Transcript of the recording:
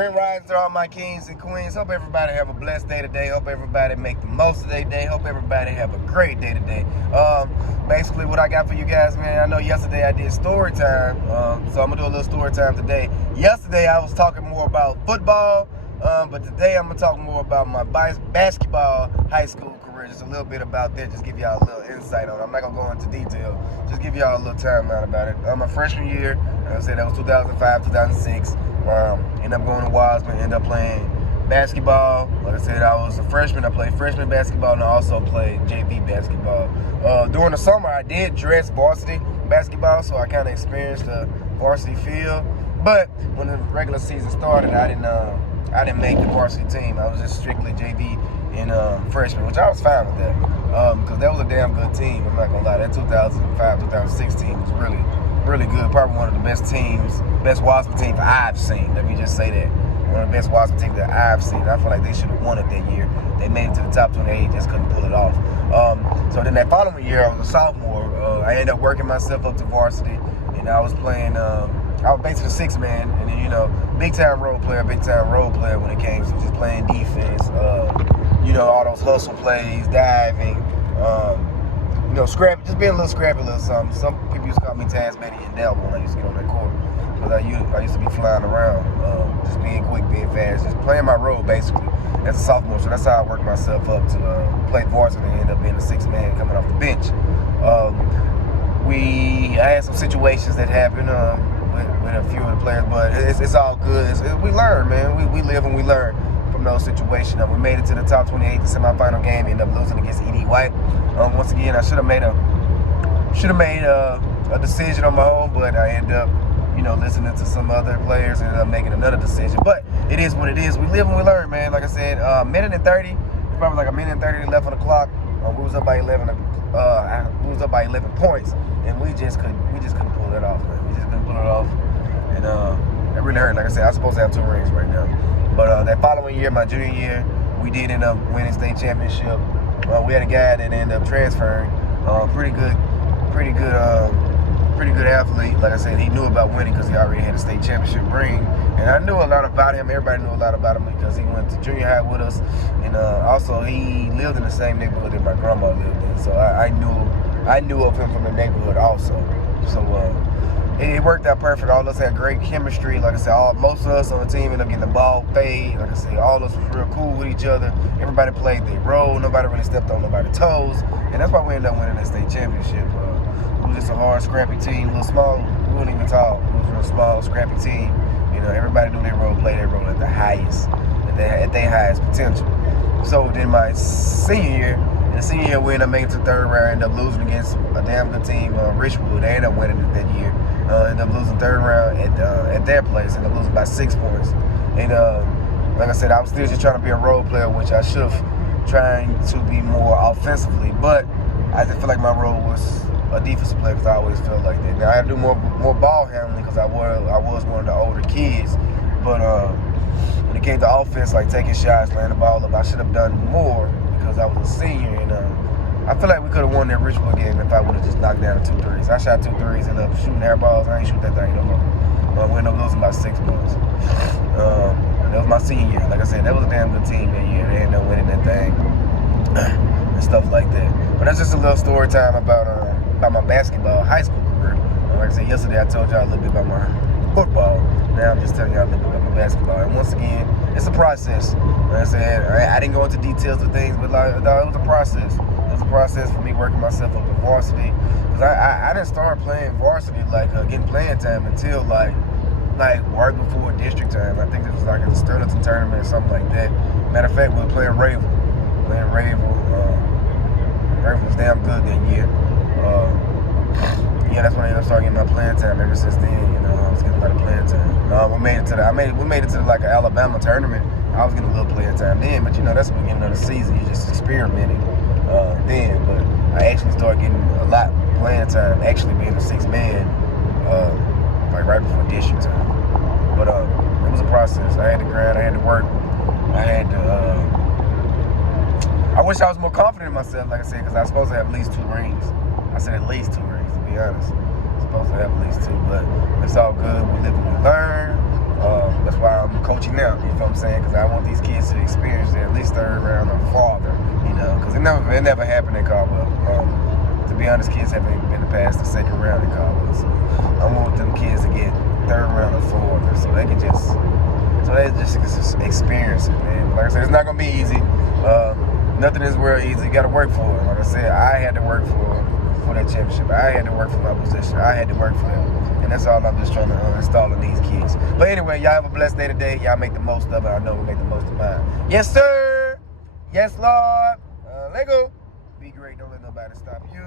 Great riding to all my kings and queens. Hope everybody have a blessed day today. Hope everybody make the most of their day. Hope everybody have a great day today. Basically what I got for you guys, man, I know yesterday I did story time, so I'm gonna do a little story time today. Yesterday I was talking more about football, but today I'm gonna talk more about my basketball high school career. Just a little bit about that, just give y'all a little insight on it. I'm not gonna go into detail, just give y'all a little timeline about it. My freshman year, like I said, that was 2005, 2006. Ended up going to Wiseman, ended up playing basketball. Like I said, I was a freshman. I played freshman basketball and I also played JV basketball. During the summer, I did dress varsity basketball, so I kind of experienced the varsity feel. But when the regular season started, I didn't make the varsity team. I was just strictly JV and freshman, which I was fine with that because that was a damn good team. I'm not gonna lie, that 2005, 2006 team was really good. Probably one of the best teams, best Wiseman teams I've seen. Let me just say that. One of the best Wiseman teams that I've seen. I feel like they should have won it that year. They made it to the top 28, just couldn't pull it off. So then that following year, I was a sophomore. I ended up working myself up to varsity, and I was playing. I was basically a six man, and then big time role player when it came to just playing defense. All those hustle plays, diving. Scrappy, just being a little scrappy, a little something. Some people used to call me Tasmanian Devil when I used to get on that court. Because I used to be flying around, just being quick, being fast, just playing my role basically as a sophomore. So that's how I worked myself up to play varsity and end up being a six man coming off the bench. I had some situations that happened with a few of the players, but it's all good. We learn, man. We live and we learn from those situations. We made it to the top 28, the semifinal game, ended up losing against E.D. White. Once again, I should have made a decision on my own, but I ended up, listening to some other players and ended up making another decision. But it is what it is. We live and we learn, man. Like I said, minute and 30, probably like a minute and 30 left on the clock. We was up by 11. We was up by 11 points, and we just couldn't pull it off, man. We just couldn't pull it off, and it really hurt. Like I said, I'm supposed to have 2 rings right now. But that following year, my junior year, we did end up winning state championship. We had a guy that ended up transferring. Pretty good athlete. Like I said, he knew about winning because he already had a state championship ring. And I knew a lot about him. Everybody knew a lot about him because he went to junior high with us. And also, he lived in the same neighborhood that my grandma lived in. So I knew of him from the neighborhood also. So it worked out perfect. All of us had great chemistry. Like I said, most of us on the team ended up getting the ball fade. Like I said, all of us was real cool with each other. Everybody played their role. Nobody really stepped on nobody's toes. And that's why we ended up winning that state championship. It was just a hard, scrappy team. A little small. We weren't even tall. It was a real small, scrappy team. Everybody knew their role, played their role at the highest, at their highest potential. So then my senior year, we ended up making it to the third round. Ended up losing against a damn good team, Richwood. They ended up winning it that year. Ended up losing third round at their place. Ended up losing by 6 points. And like I said, I was still just trying to be a role player, which I should have trying to be more offensively. But I just feel like my role was a defensive player because I always felt like that. Now I had to do more ball handling because I was one of the older kids. But when it came to offense, like taking shots, laying the ball up, I should have done more because I was a senior. And I feel like we could have won that Richmond game if I would have just knocked down the 2 threes. I shot 2 threes, ended up shooting air balls. I ain't shoot that thing no more. We ended up losing by 6 points. That was my senior year. Like I said, that was a damn good team that year. They ended up winning that thing and stuff like that. But that's just a little story time about my basketball high school career. Like I said, yesterday I told y'all a little bit about my football. Now I'm just telling y'all a little bit about my basketball. And once again, it's a process. Like I said, I didn't go into details of things, but it was a process. It was a process for me working myself up to varsity. Because I didn't start playing varsity, getting playing time until like right before district time. I think it was like a Sterling tournament or something like that. Matter of fact, we were playing Ravel. Ravel was damn good that year. That's when I ended up starting getting my playing time. Ever since then, I was getting a lot of playing time. We made it to like an Alabama tournament. I was getting a little playing time then, but that's the beginning of the season. You just experimenting then. But I actually started getting a lot playing time, actually being a 6 man, like right before district time. But it was a process. I had to grind. I had to work. I wish I was more confident in myself, like I said, because I was supposed to have at least 2 rings. I said at least 2 rings, to be honest. I'm supposed to have at least 2, but it's all good. We live and we learn. That's why I'm coaching now. You know what I'm saying? Because I want these kids to experience at least third round or farther. You know, because it never happened in Caldwell. To be honest, kids haven't been past the second round in Caldwell. So I want them kids to get third round or farther, so they just experience it, man. Like I said, it's not gonna be easy. Nothing is real easy. You got to work for it. Like I said, I had to work for that championship. I had to work for my position. I had to work for them. And that's all I'm just trying to install in these kids. But anyway, y'all have a blessed day today. Y'all make the most of it. I know we make the most of mine. Yes, sir. Yes, Lord. Lego. Be great. Don't let nobody stop you.